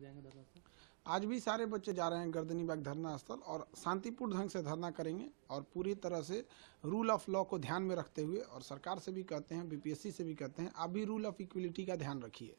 जाएंगे धरना से। आज भी सारे बच्चे जा रहे हैं गर्दनी बाग धरना स्थल और शांतिपूर्ण ढंग से धरना करेंगे और पूरी तरह से रूल ऑफ लॉ को ध्यान में रखते हुए, और सरकार से भी कहते हैं, बीपीएससी से भी कहते हैं, आप भी रूल ऑफ इक्वलिटी का ध्यान रखिए।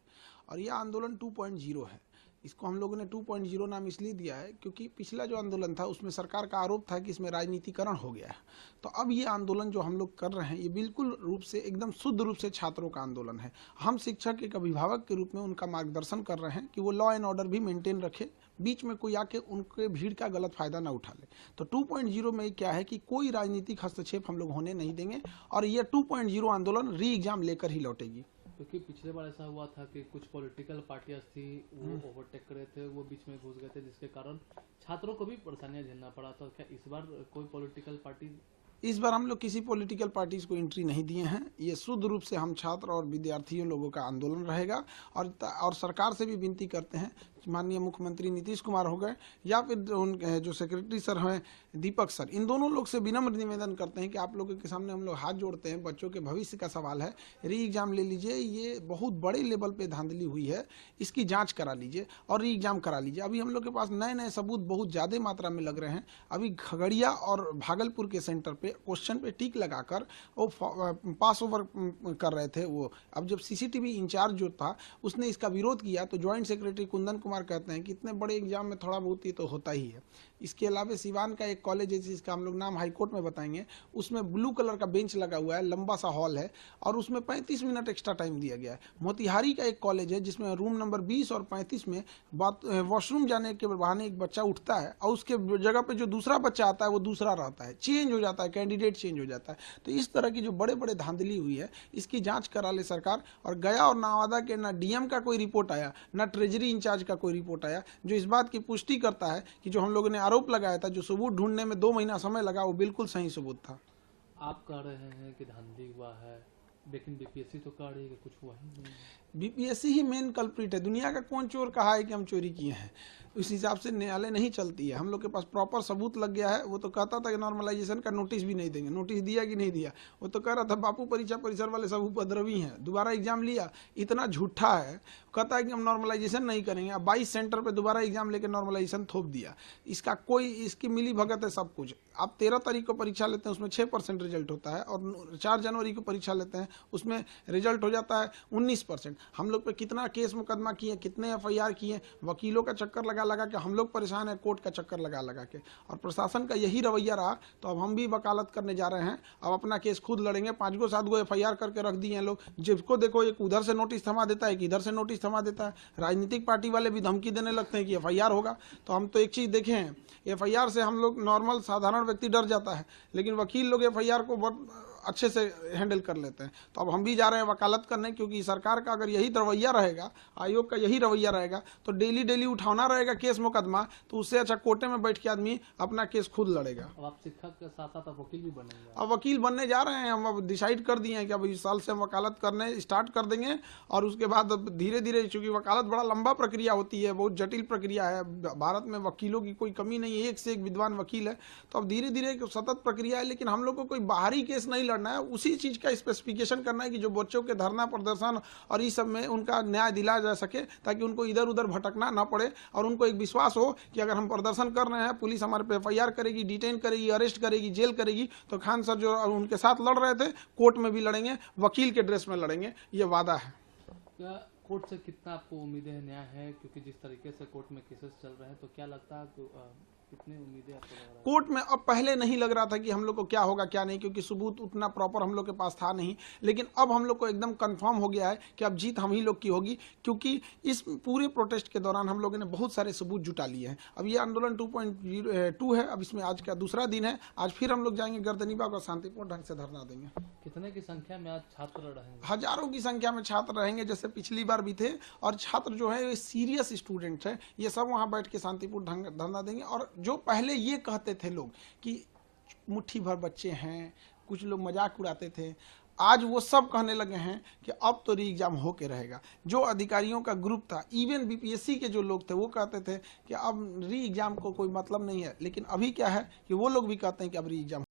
और यह आंदोलन 2.0 है। इसको हम लोगों ने 2.0 नाम इसलिए दिया है क्योंकि पिछला जो आंदोलन था उसमें सरकार का आरोप था कि इसमें राजनीतिकरण हो गया है। तो अब ये आंदोलन जो हम लोग कर रहे हैं ये बिल्कुल रूप से, एकदम शुद्ध रूप से छात्रों का आंदोलन है। हम शिक्षक एक अभिभावक के रूप में उनका मार्गदर्शन कर रहे हैं कि वो लॉ एंड ऑर्डर भी मेंटेन रखे, बीच में कोई आके उनके भीड़ का गलत फायदा ना उठा ले। तो 2.0 में क्या है कि कोई राजनीतिक हस्तक्षेप हम लोग होने नहीं देंगे और ये 2.0 आंदोलन री एग्जाम लेकर ही लौटेगी। क्योंकि पिछले बार ऐसा हुआ था कि कुछ पॉलिटिकल पार्टियां थी, वो ओवरटेक कर रहे थे, वो बीच में घुस गए थे, जिसके कारण छात्रों को भी परेशानियां झेलना पड़ा। तो क्या इस बार कोई पॉलिटिकल पार्टी? इस बार हम लोग किसी पॉलिटिकल पार्टीज को एंट्री नहीं दिए हैं। ये शुद्ध रूप से हम छात्र और विद्यार्थियों लोगों का आंदोलन रहेगा। और सरकार से भी विनती करते हैं, माननीय मुख्यमंत्री नीतीश कुमार हो गए या फिर जो सेक्रेटरी सर हैं दीपक सर, इन दोनों लोग से विनम्र निवेदन करते हैं कि आप लोगों के सामने हम लोग हाथ जोड़ते हैं, बच्चों के भविष्य का सवाल है, री एग्जाम ले लीजिए। ये बहुत बड़े लेवल पे धांधली हुई है, इसकी जांच करा लीजिए और री एग्जाम करा लीजिए। अभी हम लोग के पास नए नए सबूत बहुत ज़्यादा मात्रा में लग रहे हैं। अभी खगड़िया और भागलपुर के सेंटर पे क्वेश्चन पे टिक लगाकर वो पास ओवर कर रहे थे। वो अब जब सीसीटीवी इंचार्ज जो था उसने इसका विरोध किया तो ज्वाइंट सेक्रेटरी कुंदन कुमार कहते हैं कि इतने बड़े एग्जाम में थोड़ा बहुत ही तो होता ही है। इसके अलावा सिवान का एक कॉलेज है जिसका हम लोग नाम हाईकोर्ट में बताएंगे, उसमें ब्लू कलर का बेंच लगा हुआ है, लंबा सा हॉल है और उसमें 35 मिनट एक्स्ट्रा टाइम दिया गया है। मोतिहारी का एक कॉलेज है जिसमें रूम नंबर 20 और 35 में वॉशरूम जाने के बहाने एक बच्चा उठता है और उसके जगह पे जो दूसरा बच्चा आता है वो दूसरा रहता है, चेंज हो जाता है, कैंडिडेट चेंज हो जाता है। तो इस तरह की जो बड़े बड़े धांधली हुई है इसकी जांच करा ले सरकार। और गया और नवादा के ना डीएम का कोई रिपोर्ट आया, ना ट्रेजरी इंचार्ज का कोई रिपोर्ट आया जो इस बात की पुष्टि करता है कि जो हम लोगों ने आरोप लगाया था, जो सबूत ढूंढने में 2 महीना समय लगा, वो बिल्कुल सही सबूत था। आप कह रहे हैं कि धांधली हुआ है, लेकिन बीपीएससी तो कह रही है कि कुछ हुआ ही नहीं। बीपीएससी ही मेन कल्प्रिट है। दुनिया का कौन चोर कहा है कि हम चोरी किए हैं? उस हिसाब से न्यायालय नहीं चलती है। हम लोग के पास प्रॉपर सबूत लग गया है। वो तो कहता था कि नॉर्मलाइजेशन का नोटिस भी नहीं देंगे। नोटिस दिया कि नहीं दिया? वो तो कह रहा था बापू परीक्षा परिसर वाले सब उपद्रवी हैं, दोबारा एग्जाम लिया। इतना झूठा है, कहता है कि हम नॉर्मलाइजेशन नहीं करेंगे। अब 22 सेंटर पे दोबारा एग्जाम लेकर नॉर्मलाइजेशन थोप दिया। इसका कोई, इसकी मिली भगत है सब कुछ। आप 13 तारीख को परीक्षा लेते हैं उसमें 6% रिजल्ट होता है और 4 जनवरी को परीक्षा लेते हैं उसमें रिजल्ट हो जाता है 19%। हम लोग पे कितना केस मुकदमा किए, कितने एफआईआर किए, वकीलों का चक्कर लगा लगा के हम लोग परेशान है, कोर्ट का चक्कर लगा लगा के। और प्रशासन का यही रवैया रहा तो अब हम भी वकालत करने जा रहे हैं। अब अपना केस खुद लड़ेंगे। 5 गो 7 गो एफआईआर करके रख दिए हैं लोग। जिसको देखो एक उधर से नोटिस थमा देता है, एक इधर से नोटिस थमा देता है। राजनीतिक पार्टी वाले भी धमकी देने लगते हैं कि एफआईआर होगा। तो हम तो एक चीज देखे हैं, एफआईआर से हम लोग नॉर्मल साधारण व्यक्ति डर जाता है, लेकिन वकील लोग एफआईआर को बहुत अच्छे से हैंडल कर लेते हैं। तो अब हम भी जा रहे हैं वकालत करने, क्योंकि सरकार का अगर यही रवैया रहेगा, आयोग का यही रवैया रहेगा तो डेली डेली उठाना रहेगा केस मुकदमा, तो उससे अच्छा कोर्टे में बैठ के आदमी अपना केस खुद लड़ेगा। अब आप शिक्षक के साथ साथ वकील भी बनेंगे? अब वकील बनने जा रहे हैं हम। अब डिसाइड कर दिए हैं कि अब इस साल से हम वकालत करने स्टार्ट कर देंगे और उसके बाद धीरे धीरे, चूंकि वकालत बड़ा लंबा प्रक्रिया होती है, बहुत जटिल प्रक्रिया है, भारत में वकीलों की कोई कमी नहीं है, एक से एक विद्वान वकील है। तो अब धीरे धीरे सतत प्रक्रिया है, लेकिन हम लोग को कोई बाहरी केस नहीं लड़ना है। उसी चीज का स्पेसिफिकेशन करना है कि जो बच्चों के धरना प्रदर्शन और इस सब में उनका न्याय दिलाया जा सके, ताकि उनको इधर उधर भटकना ना पड़े और उनको एक विश्वास हो कि अगर हम प्रदर्शन कर रहे हैं, पुलिस हमारे पे एफआईआर करेगी, डिटेन करेगी, अरेस्ट करेगी, जेल करेगी। तो खान सर जो उनके साथ लड़ रहे थे, कोर्ट में भी लड़ेंगे, वकील के ड्रेस में लड़ेंगे, ये वादा है। क्या कोर्ट से कितना आपको उम्मीदें है, न्याय है? क्योंकि जिस तरीके से कोर्ट में केसेस चल रहे हैं, तो क्या लगता है कितनी उम्मीदें आपको लग रहा है? कोर्ट में अब पहले नहीं लग रहा था कि हम लोग को क्या होगा क्या नहीं, क्योंकि सबूत उतना प्रॉपर हम लोग के पास था नहीं। लेकिन अब हम लोग को एकदम कंफर्म हो गया है कि अब जीत हम ही लोग की होगी, क्योंकि इस पूरे प्रोटेस्ट के दौरान हम लोगों ने बहुत सारे सबूत जुटा लिए हैं। अब ये आंदोलन 2.2 है। अब इसमें आज का दूसरा दिन है। आज फिर हम लोग जाएंगे गर्दनी बाग और शांतिपूर्ण ढंग से धरना देंगे। कितने की संख्या में आज छात्र रहेंगे? हजारों की संख्या में छात्र रहेंगे, जैसे पिछली बार भी थे। और छात्र जो है ये सीरियस स्टूडेंट है, ये सब वहां बैठ के शांतिपूर्ण धरना देंगे। और जो पहले ये कहते थे लोग कि मुट्ठी भर बच्चे हैं, कुछ लोग मजाक उड़ाते थे, आज वो सब कहने लगे हैं कि अब तो री एग्जाम होके रहेगा। जो अधिकारियों का ग्रुप था, इवन बीपीएससी के जो लोग थे, वो कहते थे कि अब री एग्जाम को कोई मतलब नहीं है। लेकिन अभी क्या है कि वो लोग भी कहते हैं कि अब री एग्जाम